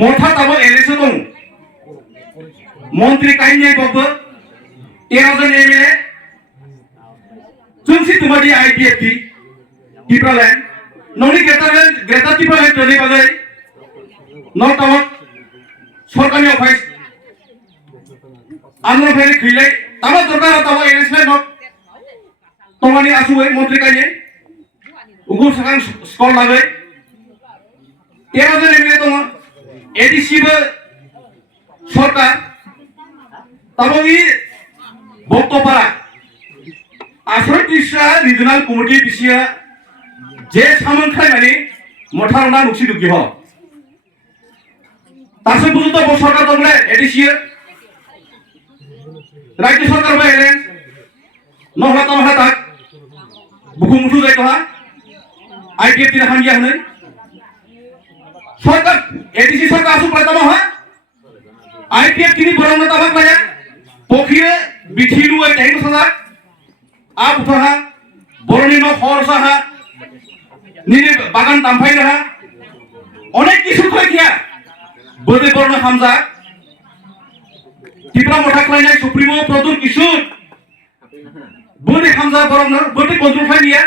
मथा तब एलेक्शन दं मंत्री काइने बब्बो 13 जन एमएलए जोंसि तुमादी आईपीएफटी टिप्रालैंड नौनी ग्रेटर टिप्रालैंड टोनी बागै नॉर्थ टाउन सरकारनि अफिस आंनो फेरि खिले तब दरकार तब एलेक्शन न तमानी आसुवे मंत्री काइने उगु सकां स्कॉल लागै 13 जन एमएलए दं एडीसीबो सरकार तबोगी बक्तपारा आश्रय दिशा रिजनल कमिटी बिसिया जे सामोनखाय माने मथारना नुक्सि दुखि हो तासे बुजुत ब सरकार दंले एडीसी राज्य सरकार बायले नहला तमहा ताक बुकुमुथु जायतहा आईपीएफ दिन हांगिया हनै सरकार एडीसी सरकार आसु प्रथम हा आईपीएफ किनी बरंग तबाक लाया पखिए बिथिलु ए टाइम सदा आप उठा बरनि न खरसाहा निने बागान तामफाय रहा अनेक किसु खय किया बदे बरन हामजा टिप्रा मथा खलायनाय सुप्रीमो प्रदुर किसु बदे हामजा बरन बदे कन्ट्रोल फाय निया